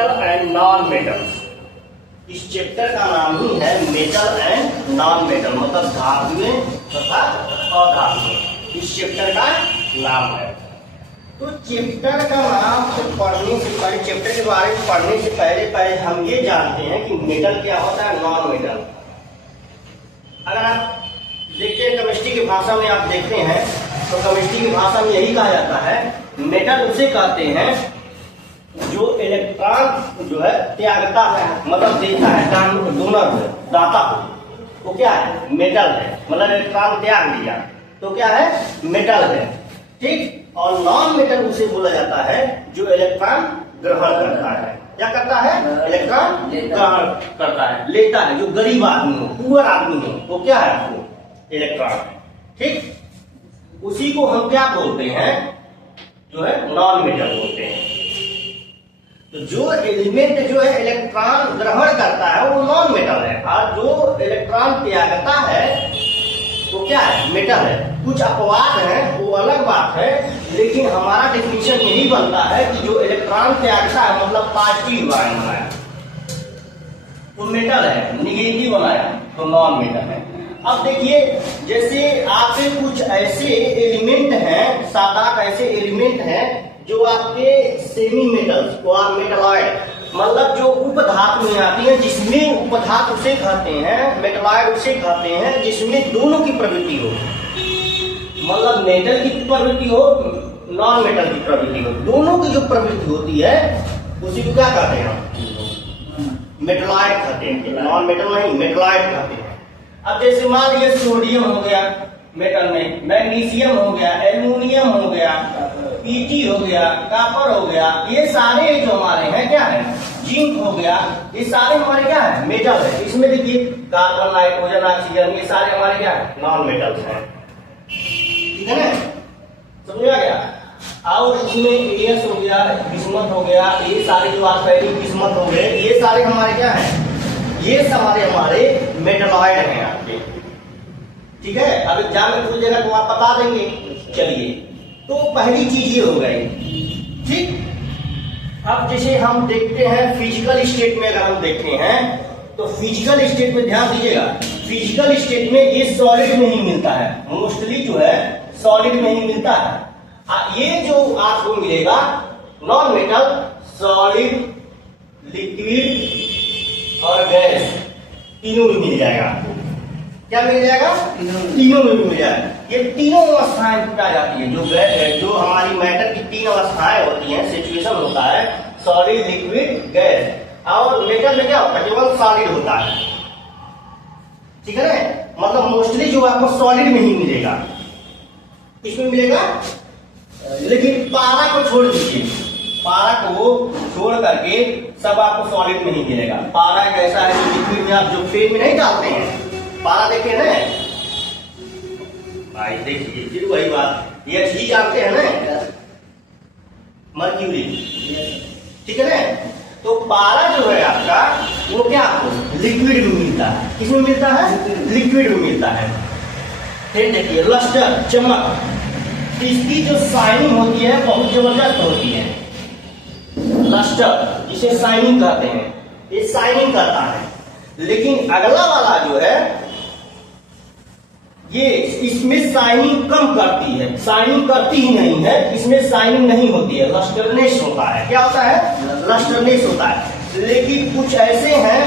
Metal and non metals. इस chapter का नाम ही है मेटल एंड नॉन मेटल, मतलब धातुएं तथा अधातुएं। इस चैप्टर का नाम है। तो चैप्टर का नाम पढ़ने से पहले, चैप्टर के बारे में पढ़ने से पहले हम ये जानते हैं कि मेटल क्या होता है, नॉन मेटल। अगर आप देखते हैं केमिस्ट्री की भाषा में, आप देखते हैं तो केमिस्ट्री की भाषा में यही कहा जाता है, मेटल उसे कहते हैं जो इलेक्ट्रॉन जो है त्यागता है, मतलब देता है, डोनर है, दाता हो, वो क्या है, मेटल है। मतलब इलेक्ट्रॉन त्याग दिया तो क्या है, मेटल है। ठीक। और नॉन मेटल उसे बोला जाता है जो इलेक्ट्रॉन ग्रहण करता है। क्या करता है, इलेक्ट्रॉन ग्रहण करता है, लेता है। जो गरीब आदमी हो, पुअर आदमी हो, वो क्या है, वो इलेक्ट्रॉन। ठीक। उसी को हम क्या बोलते हैं, जो है नॉन मेटल बोलते हैं। तो जो एलिमेंट जो है इलेक्ट्रॉन ग्रहण करता है वो नॉन मेटल है, और जो इलेक्ट्रॉन त्यागता है वो क्या है, मेटल है। कुछ अपवाद है, वो अलग बात है, लेकिन हमारा डेफिनेशन यही बनता है कि जो इलेक्ट्रॉन त्यागता है, मतलब पॉजिटिव आयन बनाया वो मेटल है, निगेटिव बनाया तो नॉन मेटल है। अब देखिए, जैसे आपके कुछ ऐसे एलिमेंट हैं, 7-8 ऐसे एलिमेंट हैं जो आपके सेमी मेटल्स और मेटलॉइड, मतलब जो उपधातु में आती हैं, जिसमें उपधातु उसे कहते हैं, मेटलॉइड उसे कहते हैं जिसमें दोनों की प्रवृत्ति हो, मतलब मेटल की प्रवृत्ति हो, नॉन मेटल की प्रवृत्ति हो, दोनों की जो प्रवृत्ति होती है उसी को क्या कहते हैं, मेटलॉइड कहते हैं। नॉन मेटल नहीं, मेटलॉइड कहते हैं। अब जैसे मान लीजिए सोडियम हो गया मेटल में, मैग्नीशियम हो गया, एल्यूमिनियम हो गया, पीटी हो गया, कॉपर हो गया, ये सारे जो हमारे हैं क्या है, जिंक हो गया, ये सारे हमारे क्या है, मेटल है। इसमें देखिए कार्बन, नाइट्रोजन, ऑक्सीजन, ये सारे हमारे क्या है, नॉन मेटल्स हैं। ठीक है ना, समझ आ गया। और इसमें एस हो गया, बिस्मथ हो गया, ये सारे जो आर्सेनिक, बिस्मथ हो गए, ये सारे हमारे क्या है, ये सारे हमारे मेटलॉइड हैं आपके। ठीक है। अब एग्जाम में पूछ देगा तो आप बता देंगे। चलिए, तो पहली चीज ये हो गई। ठीक। अब जैसे हम देखते हैं फिजिकल स्टेट में, अगर हम देखते हैं तो फिजिकल स्टेट में ध्यान दीजिएगा, फिजिकल स्टेट में ये सॉलिड में ही मिलता है, मोस्टली जो है सॉलिड में ही मिलता है। ये जो आपको मिलेगा नॉन मेटल, सॉलिड, लिक्विड और गैस, तीनों में मिल जाएगा आपको। क्या मिल जाएगा, तीनों में भी मिल जाएगा। ये तीनों अवस्थाएं पाई जाती है, जो हमारी मैटर की 3 अवस्थाएं होती हैं, सिचुएशन होता है, सॉलिड, लिक्विड, गैस। और मेटल में क्या होता है, केवल सॉलिड होता है। ठीक है ना, मतलब मोस्टली जो आपको सॉलिड में ही मिलेगा, इसमें मिलेगा। लेकिन पारा को छोड़ दीजिए, पारा को छोड़ करके सब आपको सॉलिड में ही मिलेगा। पारा एक ऐसा है जो लिक्विड में आप जो पेन में नहीं डालते हैं, पारा देखे ना भाई, देखिए फिर वही बात, ये ही जानते हैं ना, मर्क्यूरी। ठीक है ना, तो पारा जो है आपका वो क्या आपको लिक्विड में मिलता है। किसमें मिलता है, लिक्विड में मिलता है। फिर देखिए लस्टर, चमक, इसकी जो शाइनिंग होती है बहुत जबरदस्त होती है। लस्टर जिसे शाइनिंग कहते हैं, ये शाइनिंग करता है। लेकिन अगला वाला जो है ये, इसमें शाइनिंग कम करती है, शाइनिंग करती ही नहीं है, इसमें शाइनिंग नहीं होती है, लस्टरनेस होता है। क्या होता है, लस्टरनेस होता है। लेकिन कुछ ऐसे हैं,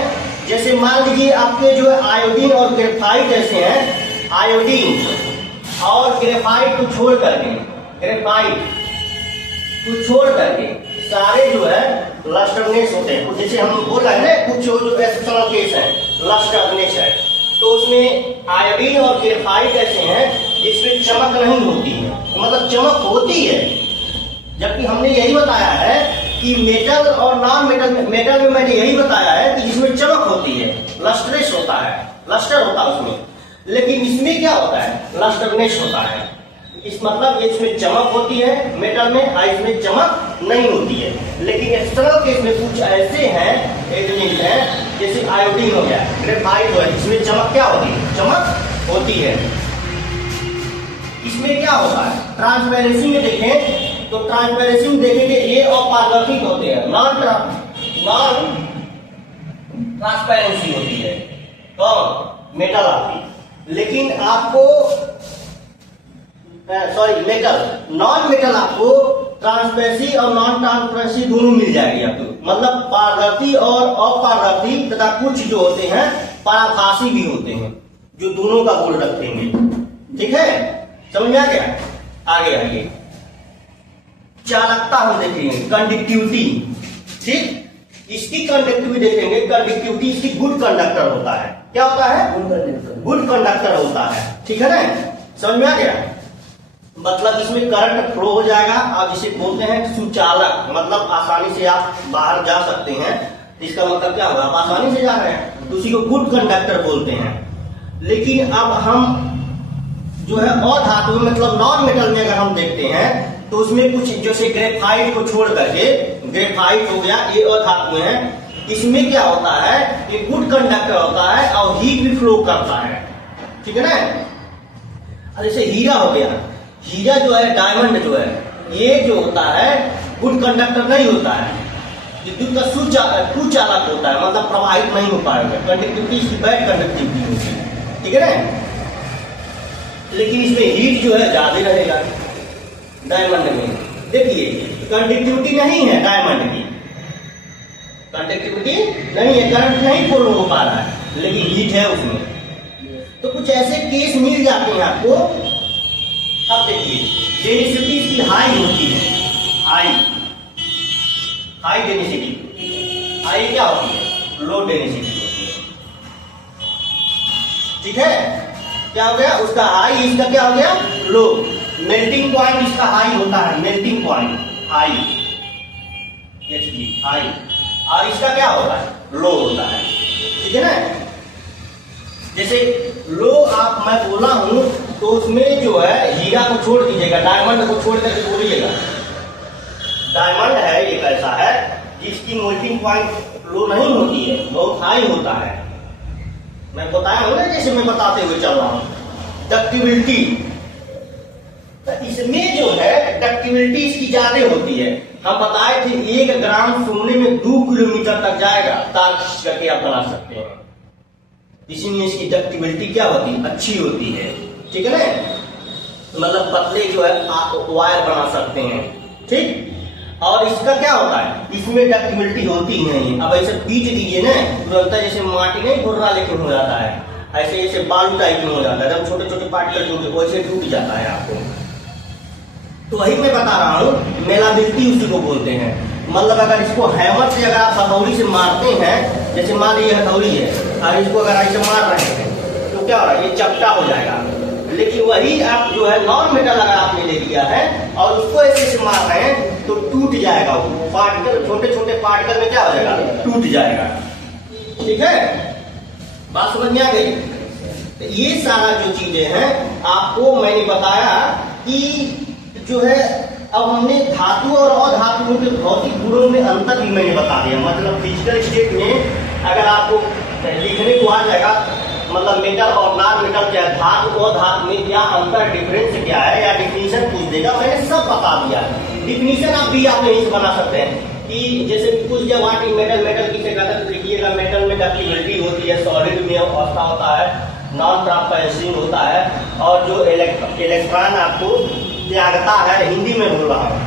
जैसे मान लीजिए आपके जो है आयोडीन और ग्रेफाइट ऐसे हैं, आयोडीन और ग्रेफाइट को छोड़ करके, ग्रेफाइट को छोड़ करके सारे जो है लस्टरनेस होते हैं। जैसे हम बोल रहे हैं ना, कुछ जो एक्सेप्शनल केस है, लस्टरनेस है, तो उसमें आयोडीन और ग्रेफाइट ऐसे हैं जिसमें चमक नहीं होती है, मतलब चमक होती है। जबकि हमने यही बताया है कि मेटल और नॉन मेटल, मेटल में मैंने यही बताया है कि जिसमें चमक होती है, लस्ट्रेस होता है, लस्टर होता है उसमें। लेकिन इसमें क्या होता है, लस्टरनेस होता है। इस मतलब इसमें चमक होती है मेटल में, और इसमें चमक नहीं होती है। लेकिन एक्सटर्नल केस में कुछ ऐसे हैं एलिमेंट हैं, जैसे आयोडीन हो गया, ग्रेफाइट हो गया, इसमें चमक क्या होती है, चमक होती है। इसमें क्या होता है, ट्रांसपेरेंसी में देखें तो ट्रांसपेरेंसी में देखेंगे ये अपारदर्शित होते हैं, नॉन ट्रांसपेरेंसी होती है, कौन, मेटल आपकी। लेकिन आपको सॉरी मेटल, नॉन मेटल आपको ट्रांसपेरेंसी और नॉन ट्रांसपेरेंसी दोनों मिल जाएगी आपको, मतलब पारदर्शी और अपारदर्शी तथा कुछ जो होते हैं पराभासी भी होते हैं, जो दोनों का गुण रखते हैं। ठीक है, समझ में आ गया। आगे आगे चालकता हम देखेंगे, कंडक्टिविटी। ठीक, इसकी कंडक्टिविटी देखेंगे, कंडक्टिविटी इसकी गुड कंडक्टर होता है। क्या होता है? गुड कंडक्टर होता है। ठीक है ना, समझ में आ गया। मतलब इसमें करंट फ्लो हो जाएगा और जिसे बोलते हैं सुचालक, मतलब आसानी से आप बाहर जा सकते हैं। इसका मतलब क्या होगा, आप आसानी से जा रहे हैं तो उसी को गुड कंडक्टर बोलते हैं। लेकिन अब हम जो है अधातु मतलब नॉन मेटल में अगर हम देखते हैं तो उसमें कुछ जैसे ग्रेफाइट को छोड़ करके, ग्रेफाइट हो गया, ये अधातु है, इसमें क्या होता है, ये गुड कंडक्टर होता है और हीट भी फ्लो करता है। ठीक है ना। जैसे हीरा हो गया, हीरा जो है, डायमंड जो है, ये जो होता है गुड कंडक्टर नहीं होता है, विद्युत का सुचालक होता है, मतलब प्रवाहित नहीं हो पाएगा, कंडक्टिविटी इसकी बैड कंडक्टिविटी होती है। ठीक है ना। लेकिन इसमें हीट जो है ज्यादा रहेगा डायमंड में। देखिए कंडक्टिविटी नहीं है डायमंड की, कंडक्टिविटी नहीं है, करंट नहीं फ्लो हो पा रहा है, लेकिन हीट है उसमें। तो कुछ ऐसे केस मिल जाते हैं आपको। अब देखिए डेंसिटी इसकी हाई होती है, हाई डेंसिटी। हाई क्या होती है, लो डेंसिटी होती है। ठीक है, क्या हो गया उसका हाई, इसका क्या हो गया लो। मेल्टिंग पॉइंट इसका हाई होता है, मेल्टिंग पॉइंट हाई, हाई, और इसका क्या होता है, लो होता है। ठीक है ना। जैसे लो आप मैं बोला हूं तो उसमें जो है हीरा को छोड़ दीजिएगा, डायमंड को छोड़ करके बोलिएगा। डायमंड है एक ऐसा है जिसकी मेल्टिंग पॉइंट लो नहीं होती है, बहुत हाई होता है। मैं बताया हूं ना, जैसे मैं बताते हुए चल रहा हूं। डक्टिबिलिटी, इसमें जो है डक्टिबिलिटी इसकी ज्यादा होती है। हम बताए थे 1 ग्राम सोने में 2 किलोमीटर तक जाएगा, तार खींच करके आप बना सकते हैं। इसीलिए इसकी डक्टिबिलिटी क्या होती है, अच्छी होती है। ठीक है ना, मतलब पतले जो है आप वायर बना सकते हैं। ठीक, और इसका क्या होता है, इसमें डक्टिबिलिटी होती ही नहीं। अब ऐसे पीट दीजिए ना, तुरंत जैसे माटी नहीं घुर्रा लेकिन हो जाता है, ऐसे जैसे बालू टाइप में हो जाता है, जब छोटे छोटे पार्टिकल टूटे वैसे टूट जाता है आपको। तो वही मैं बता रहा हूँ, मेलाबिलिटी उसी को बोलते हैं। मतलब अगर इसको हैमर से अगर आप हथौड़ी से मारते हैं, जैसे मान लीजिए हथौड़ी है और इसको अगर ऐसे मार रहे हैं तो क्या हो रहा है, ये चपटा हो जाएगा। लेकिन वही आप जो है नॉन मेटल अगर आपने ले लिया है और उसको ऐसे मार रहे हैं तो टूट जाएगा, वो पार्टिकल छोटे छोटे पार्टिकल में क्या हो जाएगा, टूट जाएगा। ठीक है, बात समझ में आ गई। तो ये सारा जो चीजें हैं आपको मैंने बताया कि जो है, अब हमने धातु और अधातुओं के भौतिक गुणों में अंतर भी मैंने बता दिया। मतलब फिजिकल स्टेट में अगर आपको लिखने को आ जाएगा, मतलब मेटल और नॉन मेटल क्या है, धातु और धातु में क्या अंतर, डिफरेंस क्या है, या डिफिनीशन पूछ देगा, मैंने सब बता दिया। डिफिनीशन आप भी आप यहीं से बना सकते हैं कि जैसे कुछ जब आटी मेटल, मेटल किसे कहते हैं लिखिएगा, मेटल में डक्टिबिलिटी होती है, सॉलिड में अवस्था होता है, नॉन ट्रांसपेरेंसी होता है, और जो इलेक्ट्रॉन आपको त्यागता है, हिंदी में बोल रहा हूँ,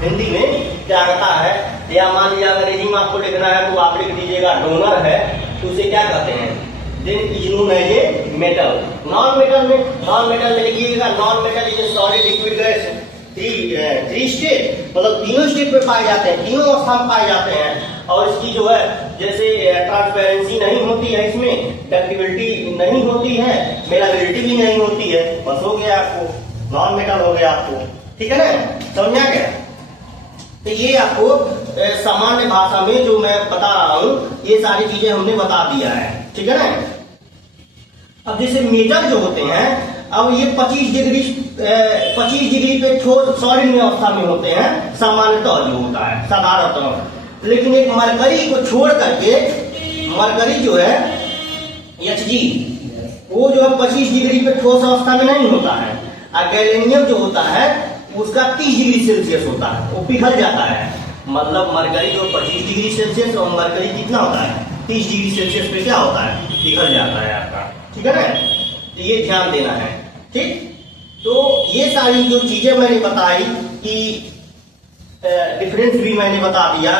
हिंदी में त्यागता है। या मान लीजिए अंग्रेजी में आपको लिखना है तो आप लिख दीजिएगा डोनर है, तो उसे क्या कहते हैं, then is known as a metal. Non metal में लिखिएगा, non metal is a solid liquid gas, three state, मतलब तीनों स्टेट पे पाए जाते हैं, तीनों अवस्था में पाए जाते हैं। और इसकी जो है जैसे ट्रांसपेरेंसी नहीं होती है, इसमें डक्टिबिलिटी नहीं होती है, मेलाबिलिटी भी नहीं होती है, बस हो गया आपको नॉन मेटल हो गया आपको। ठीक है ना, समझ में आ गया। तो ये आपको सामान्य भाषा में जो मैं बता रहा हूँ ये सारी चीजें हमने बता दिया है। ठीक है ना। अब जैसे मेटल जो होते हैं, अब ये 25 डिग्री पे ठोस सॉलिड में अवस्था में होते हैं सामान्यतः जो होता है साधारणतः। लेकिन एक मरकरी को छोड़ करके, मरकरी जो है Hg, वो जो है 25 डिग्री पे ठोस अवस्था में नहीं होता है। और गैलेनियम जो होता है उसका 30 डिग्री सेल्सियस होता है, वो पिघल जाता है। मतलब मरकरी जो 25 डिग्री सेल्सियस और मरकरी कितना होता है 30 डिग्री सेल्सियस पे क्या होता है पिघल जाता है आपका, ठीक है ना। तो ये ध्यान देना है, ठीक। तो ये सारी जो चीजें मैंने बताई कि डिफरेंस भी मैंने बता दिया,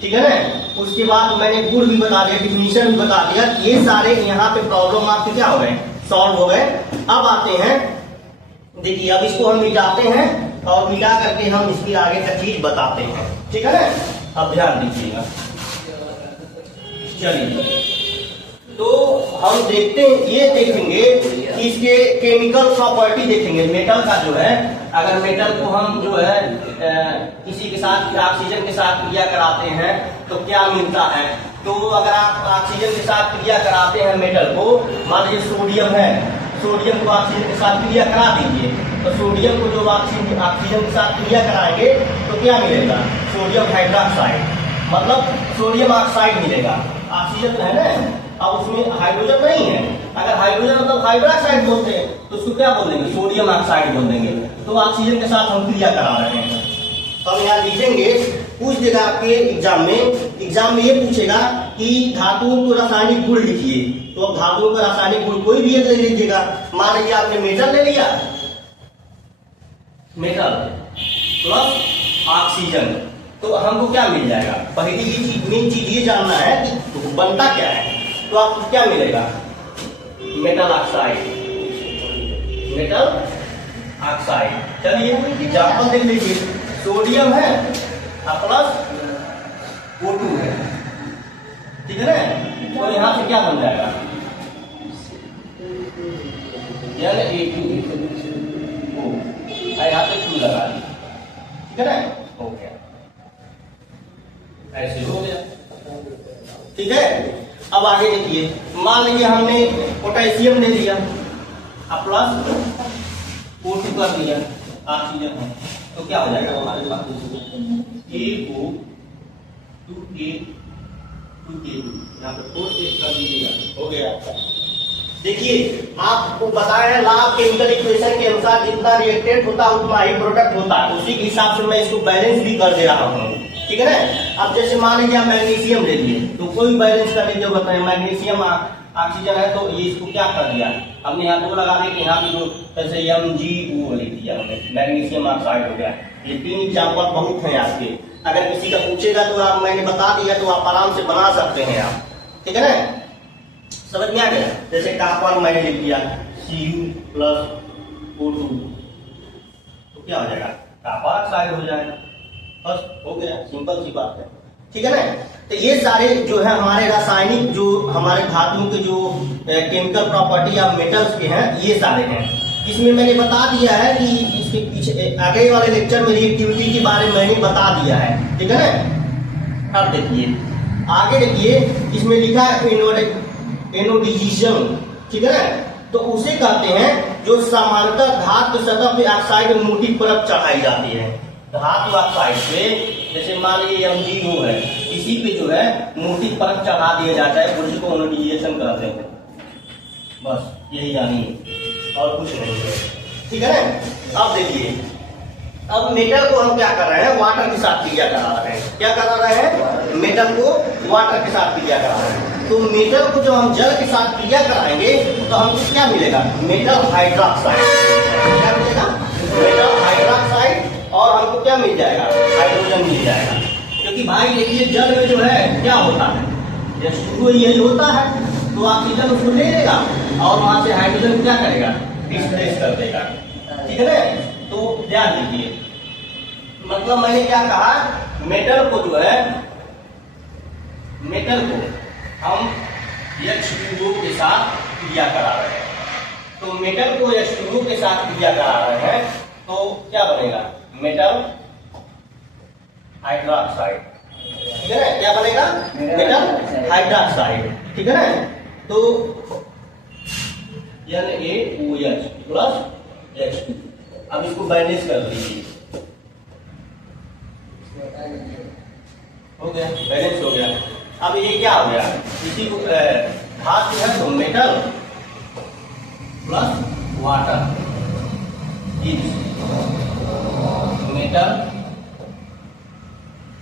ठीक है ना। उसके बाद मैंने गुण भी बता दिया, डिफिनीशन भी बता दिया। ये सारे यहाँ पे प्रॉब्लम आपके क्या हो गए, सॉल्व हो गए। अब आते हैं, देखिए अब इसको हम मिटाते हैं और मिटा करके हम इसकी आगे का चीज बताते हैं, ठीक है ना। अब ध्यान दीजिएगा, चलिए तो हम देखते हैं, ये देखेंगे कि इसके केमिकल प्रॉपर्टी देखेंगे। मेटल का जो है, अगर मेटल को हम जो है किसी के साथ ऑक्सीजन के साथ क्रिया कराते हैं तो क्या मिलता है। तो अगर आप ऑक्सीजन के साथ क्रिया कराते हैं मेटल को, मान लीजिए सोडियम है, सोडियम को ऑक्सीजन के साथ क्रिया करा दीजिए, तो सोडियम को जो ऑक्सीजन के साथ क्रिया कराएंगे तो क्या मिलेगा, सोडियम हाइड्रोक्साइड, मतलब सोडियम ऑक्साइड मिलेगा। ऑक्सीजन है ना, अब उसमें हाइड्रोजन नहीं है। अगर हाइड्रोजन मतलब हाइड्रोक्साइड बोलते हैं तो उसको क्या बोल देंगे, सोडियम ऑक्साइड बोल देंगे। तो ऑक्सीजन के साथ हम क्रिया करा रहे हैं। तो हम यहाँ लिखेंगे, पूछ देगा आपके एग्जाम में ये पूछेगा कि धातुओं को रासायनिक गुण लिखिए। तो अब धातुओं का रासायनिक गुण कोई भी एक ले लीजिएगा। मान लीजिए आपने मेटल ले लिया, मेटल प्लस ऑक्सीजन, तो हमको क्या मिल जाएगा। पहली ये चीज, मेन चीज ये जानना है कि बनता क्या है। तो आपको क्या मिलेगा, मेटल ऑक्साइड, मेटल ऑक्साइड। चलिए एग्जाम्पल देख लीजिए, सोडियम है प्लस O2 है, ठीक है ना। तो यहाँ से क्या बन जाएगा, यहाँ पे 2 लगा दी, ठीक है ना, हो गया, ऐसे हो गया, ठीक है। अब आगे देखिए, मान लीजिए हमने पोटेशियम ले लिया अब प्लस O2 कर दिया, ऑक्सीजन है, तो क्या हो जाएगा हमारे पास AO2K2, यहाँ पे 4 कर दीजिएगा, हो गया। देखिए आपको बताया लॉ ऑफ केमिकल इक्वेशन के अनुसार जितना रिएक्टेंट होता है उतना ही प्रोडक्ट होता है। उसी के हिसाब से मैं इसको बैलेंस भी कर दे रहा हूँ, ठीक है ना। अब जैसे मान लीजिए मैग्नीशियम ले लिए, तो कोई बैलेंस करने की जरूरत नहीं। मैग्नीशियम ऑक्सीजन है तो ये इसको क्या कर दिया, हमने यहाँ 2 लगा दिए, यहाँ भी 2, जैसे MgO लिख दिया हमने, मैग्नीशियम ऑक्साइड हो गया। ये 3 एग्जाम्पल बहुत हैं आपके, अगर किसी का पूछेगा तो आप, मैंने बता दिया तो आप आराम से बना सकते हैं आप, ठीक है ना, समझ में आ गया। जैसे कॉपर मैंने लिख दिया Cu प्लस O2, तो क्या हो जाएगा, कॉपर ऑक्साइड हो जाएगा, बस हो गया, सिंपल सी बात है, ठीक है ना। तो ये सारे जो है हमारे रासायनिक, जो हमारे धातुओं के जो केमिकल प्रॉपर्टी या मेटल्स के हैं, ये सारे हैं। इसमें मैंने बता दिया है कि इसके पीछे आगे वाले लेक्चर में रिएक्टिविटी के बारे में मैंने बता दिया है, ठीक है ना। अब देखिए आगे, देखिए इसमें लिखा है एनोडाइजेशन, ठीक है ना। तो उसे कहते हैं जो सामान्यतः धातु सतह पे ऑक्साइड में मोटी परत चढ़ाई जाती है। धातु ऑक्साइड पे, जैसे मान लीजिए MgO है, इसी पे जो है मोटी परत चढ़ा दिया जाता है, उसी को एनोडाइजेशन कहते हैं। बस यही जानिए और कुछ नहीं है, ठीक है ना। अब देखिए, अब मेटल को हम क्या कर रहे हैं, वाटर के साथ क्रिया करा रहे हैं। क्या करा रहे हैं, मेटल को वाटर के साथ क्रिया करा रहे हैं। तो मेटल को जब हम जल के साथ क्रिया कराएंगे तो हमको क्या मिलेगा, मेटल हाइड्रोक्साइड। क्या मिलेगा, मेटल हाइड्रोक्साइड, और हमको क्या मिल जाएगा, हाइड्रोजन मिल जाएगा। क्योंकि भाई देखिए जल में जो है क्या होता है, H2O यही होता है, तो ऑक्सीजन उसको ले लेगा और वहां से हाइड्रोजन को क्या करेगा, डिस्प्लेस कर देगा, ठीक है ना। तो ध्यान दीजिए, मतलब मैंने क्या कहा, मेटल को जो है, मेटल को हम H2O के साथ क्रिया करा रहे हैं। तो मेटल को H2O के साथ क्रिया करा रहे हैं तो क्या बनेगा, मेटल हाइड्रोक्साइड, ठीक है ना। क्या बनेगा, मेटल हाइड्रोक्साइड, ठीक है ना। तो NaOH प्लस H2, अब इसको बैलेंस कर लीजिए, हो गया, बैलेंस हो गया। अब ये क्या हो गया, इसी को धातु है तो metal plus water is metal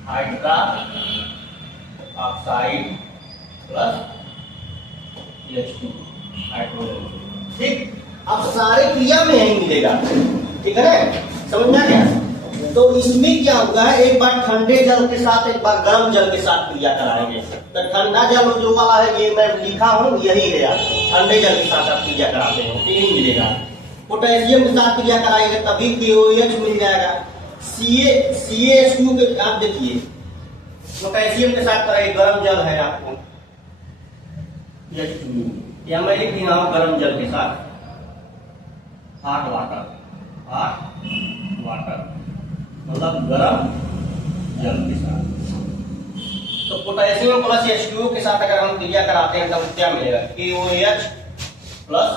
hydroxide. Oxide plus H2 hydrogen. ठीक, अब सारे क्रिया में यही मिलेगा, ठीक है ना, समझ में आ गया। तो इसमें क्या होगा, एक बार ठंडे जल के साथ एक बार गर्म जल के साथ क्रिया कराएंगे। तो ठंडा जल जो वाला है ये मैं लिखा हूँ, यही है यार, ठंडे जल के साथ आप क्रिया कराते हैं तो यही मिलेगा। पोटेशियम के साथ क्रिया कराएंगे तभी KOH मिल जाएगा। CaH2 के आप देखिए, पोटेशियम के साथ कराइए, गर्म जल है आपको H2, या मैं लिख दिया हूँ गर्म जल के साथ हॉट वाटर, मतलब गर्म जल के साथ। तो पोटेशियम प्लस H2O के साथ अगर हम क्रिया कराते हैं तब क्या मिलेगा, KOH प्लस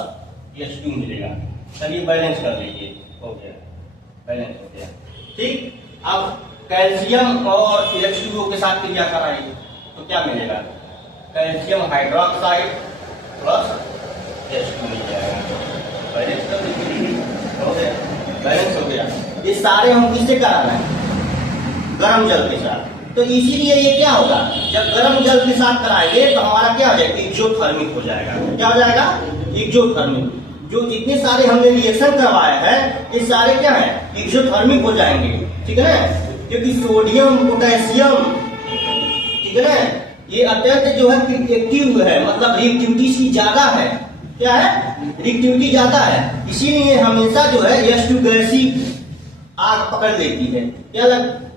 H2 मिलेगा। चलिए बैलेंस कर लीजिए, हो गया, बैलेंस हो गया। ठीक, अब कैल्शियम और H2O के साथ क्रिया कराइए तो क्या मिलेगा, कैल्शियम हाइड्रोक्साइड प्लस H2 मिल जाएगा। बैलेंस कर लीजिए, हो गया, बैलेंस हो गया। ये सारे हम किससे कराना है, गर्म जल के साथ। तो इसीलिए ये क्या होगा, जब गर्म जल के साथ कराएंगे तो हमारा क्या हो जाएगा, एक्सोथर्मिक हो जाएगा। क्या हो जाएगा, एक्सोथर्मिक। जो जितने सारे हमने रिएक्शन करवाए हैं ये सारे क्या है, एक्सोथर्मिक हो जाएंगे, ठीक है ना, क्योंकि सोडियम पोटेशियम, ठीक है ना, ये अत्यंत जो है एक्टिव है, मतलब रिएक्टिविटी सी ज्यादा है। क्या है, रिएक्टिविटी ज्यादा है, इसीलिए हमेशा जो है H2 गैस ही आग पकड़ लेती है। क्या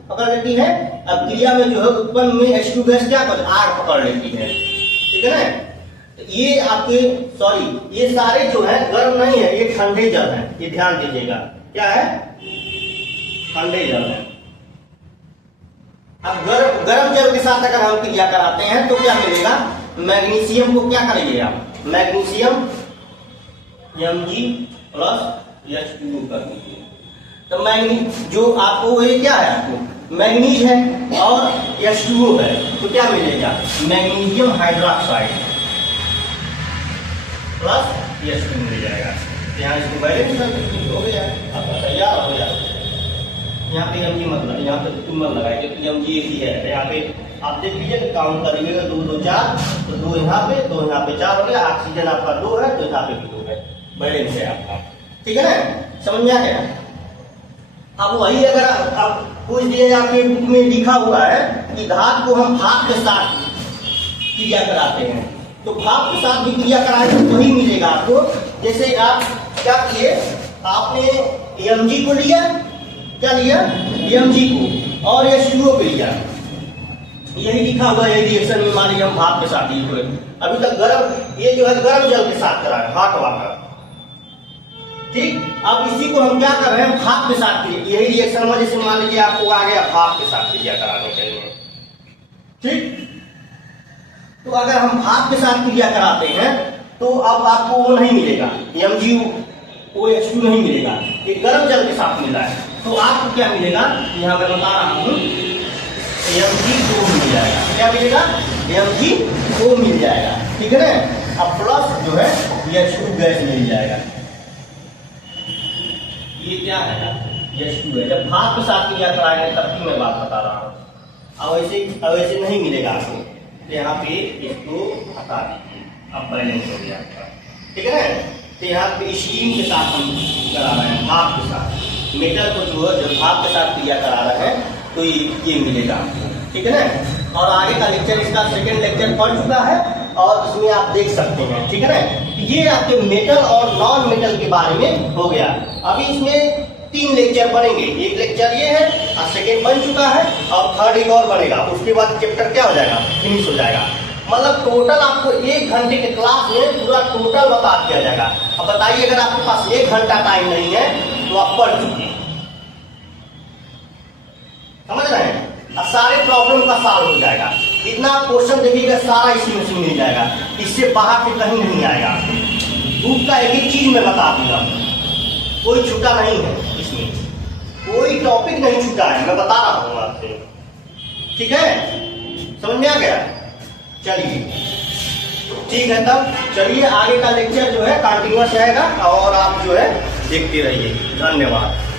पकड़ लेती है, अब क्रिया में जो है उत्पन्न में H2 गैस क्या कर आग पकड़ लेती है, ठीक है ना। तो ये आपके ये सारे जो है गर्म नहीं है, ये ठंडे जल है, ये ध्यान दीजिएगा। क्या है, ठंडे जल है। अब गर्म जल के साथ अगर हम क्रिया कराते हैं तो क्या मिलेगा, मैग्नीशियम को क्या करेंगे आप, मैग्नीशियम Mg प्लस H2O कर दीजिए। तो मैग्नीज जो आपको ये क्या है, आपको मैग्नीज है और H2O है, तो क्या मिलेगा, मैग्नीशियम हाइड्रोक्साइड प्लस H2 मिल जाएगा। यहाँ इसको बैलेंस हो गया, आपका तैयार हो गया। यहाँ पे Mg मतलब, यहाँ पे तुम मत लगाएंगे, Mg ही है। यहाँ पे आप देख लीजिए, काउंट कर लीजिएगा, 2 2 4, तो 2 यहाँ पे 4 हो गया। ऑक्सीजन आपका 2 है तो यहाँ पे भी 2 है, बैलेंस है आपका, ठीक है ना, समझ में आ गया। अब वही अगर आप पूछ दिए, आपके बुक में लिखा हुआ है कि धातु को हम भाप के साथ क्रिया कराते हैं, तो भाप के साथ भी क्रिया कराएंगे तो वही मिलेगा आपको। जैसे आप क्या किए, आपने Mg को लिया, क्या लिया, Mg को, और H2O को लिया, यही लिखा हुआ है रिएक्शन में। मान लीजिए हम भाप के साथ यूज करें, अभी तक गर्म, ये जो है गर्म जल के साथ करा है, हॉट वाटर। ठीक, अब इसी को हम क्या कर रहे हैं, भाप के साथ, यही रिएक्शन में जैसे मान लीजिए आपको आ गया भाप के साथ क्रिया कराने के लिए। ठीक, तो अगर हम भाप के साथ क्रिया कराते हैं तो अब आपको वो नहीं मिलेगा, MgOH2 नहीं मिलेगा, ये गर्म जल के साथ मिला है। तो आपको क्या मिलेगा, यहाँ मैं बता रहा हूँ, Mg2 मिल जाएगा। क्या मिलेगा, Mg2 मिल जाएगा, ठीक है ना। अब प्लस जो है H2 गैस मिल जाएगा। ये क्या है, H2 है। जब भाप के साथ क्रिया कराएंगे तब की मैं बात बता रहा हूँ। अब ऐसे नहीं मिलेगा आपको, तो यहाँ पे इसको हटा दीजिए, अब बैलेंस हो गया आपका, ठीक है ना। तो यहाँ पे स्टीम के साथ हम करा रहे हैं, भाप के साथ मेटल को जो है जब भाप के साथ क्रिया करा रहे हैं तो ये मिलेगा आपको, ठीक है ना। और आगे का लेक्चर, इसका सेकेंड लेक्चर पढ़ चुका है और इसमें आप देख सकते हैं, ठीक है ना। ये आपके मेटल और नॉन मेटल के बारे में हो गया। अभी इसमें 3 लेक्चर बनेंगे, एक लेक्चर ये है और सेकेंड बन चुका है और थर्ड एक और बनेगा, उसके बाद चैप्टर क्या हो जाएगा, फिनिश हो जाएगा। मतलब टोटल आपको 1 घंटे के क्लास में पूरा टोटल बता दिया जाएगा। अब बताइए, अगर आपके पास 1 घंटा टाइम नहीं है तो आप पढ़ चुके, समझ रहे हैं, अब सारे प्रॉब्लम का सॉल्व हो जाएगा। इतना क्वेश्चन देखिएगा, सारा इसी में से मिल जाएगा, इससे बाहर से कहीं नहीं आएगा। बुक का एक चीज मैं बता दूंगा, कोई छूटा नहीं है, इसमें कोई टॉपिक नहीं छूटा है, मैं बता रहा हूँ आपसे, ठीक है, समझ में आ गया। चलिए ठीक है, तब चलिए आगे का लेक्चर जो है कंटिन्यूअस रहेगा और आप जो है देखते रहिए। धन्यवाद।